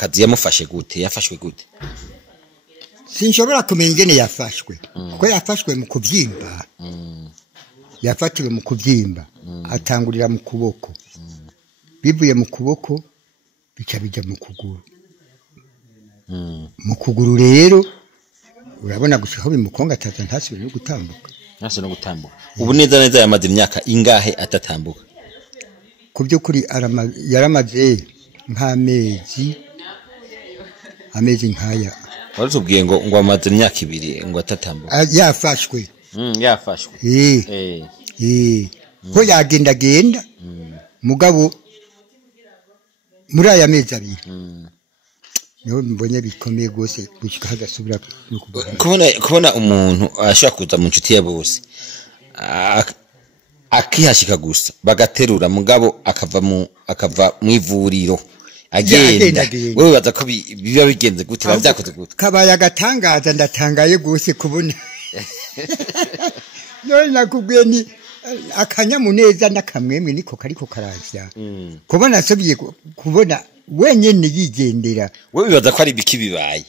kazi yamufashe gute yafashwe gute sinshobora kumenya ingene yafashwe kuko yafashwe mu kuvyimba yafatiwe mu kuvyimba atangurira mu kuboko bivuye mu kuboko bica bija mu kuguru mu kuguru rero urabona gushika aho bimukonga ataza ntasubire no gutambuka ubu neza yamaze imyaka ingahe atatambuka ku byukuri yaramaze amezi nkaya waratubwiye ngo amaze imyaka 2 ngo atatambuka yafashwe yafashwe ko yagenda mugabo muri aya mezi 2 niho mbonye bikomeye gose gushika hagasubira no kubona umuntu ashaka kuza mu nshuti ya bose akihashika gusa bagaterura mugabo akava mu ivuriro agenda wewe baza ko biba bigenze gute bavyakoze gute kabaya gatangaza ndatangaye gose kubona none nakubwiye ni akanyamuneza n'akamwemwe niko kariko karazya kubona sobiye kubona wenyene yigendera wewe bibaza ko ari biki bibaye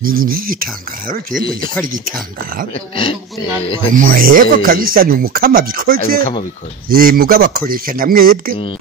ni igitangaro cyembo ko ari igitangaro umuhego kabisa ni umukama bikoze mugabo akoresha na mwebwe